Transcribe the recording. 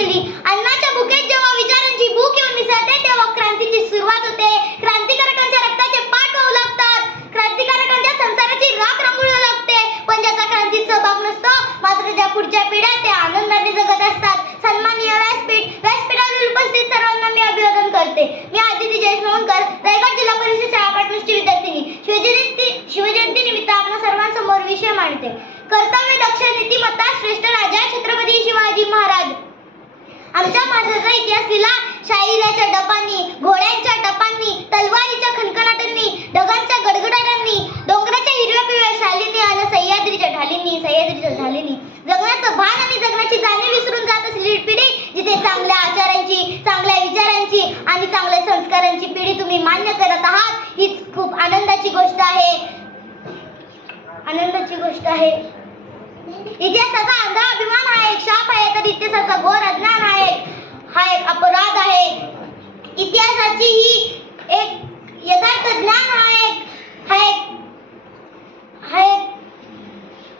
केली अन्नाच्या जेव्हा विचारांची भूक येऊन मिसळते तेव्हा क्रांतीची सुरुवात होते. क्रांतिकारकांच्या रक्ताचे पाठ होऊ लागतात. क्रांतिकारकांच्या संसाराची राख रंगू लागते. पण ज्याचा क्रांतीत सहभाग नसतो मात्र पुढच्या पिढ्या आनंदाने जगत असतात. सन्माननीय व्यासपीठ व्यासपीठावर उपस्थित सर्वांना मी अभिवादन करते. मी आदिती जयेश मोहनकर रायगड जिल्हा परिषद शाळा विद्यार्थिनी. शिवजयंती शिवजयंती निमित्त आपण सर्वांसमोर विषय मांडते. कर्तव्य दक्ष नीतिमत्ता श्रेष्ठ राजा छत्रपती झालेली. जगण्याचं भान आणि जगण्याची जाणीव विसरून जात असलेली पिढी जिथे चांगल्या आचारांची चांगल्या विचारांची आणि चांगल्या संस्कारांची पिढी तुम्ही मान्य करत आहात हीच खूप आनंदाची गोष्ट आहे. आनंदाची गोष्ट आहे. इतिहासाचा अंधा अभिमान हा एक शाप आहे तर इतिहासाचा घोर अज्ञान हा एक हा एक अपराध आहे. इतिहासाची ही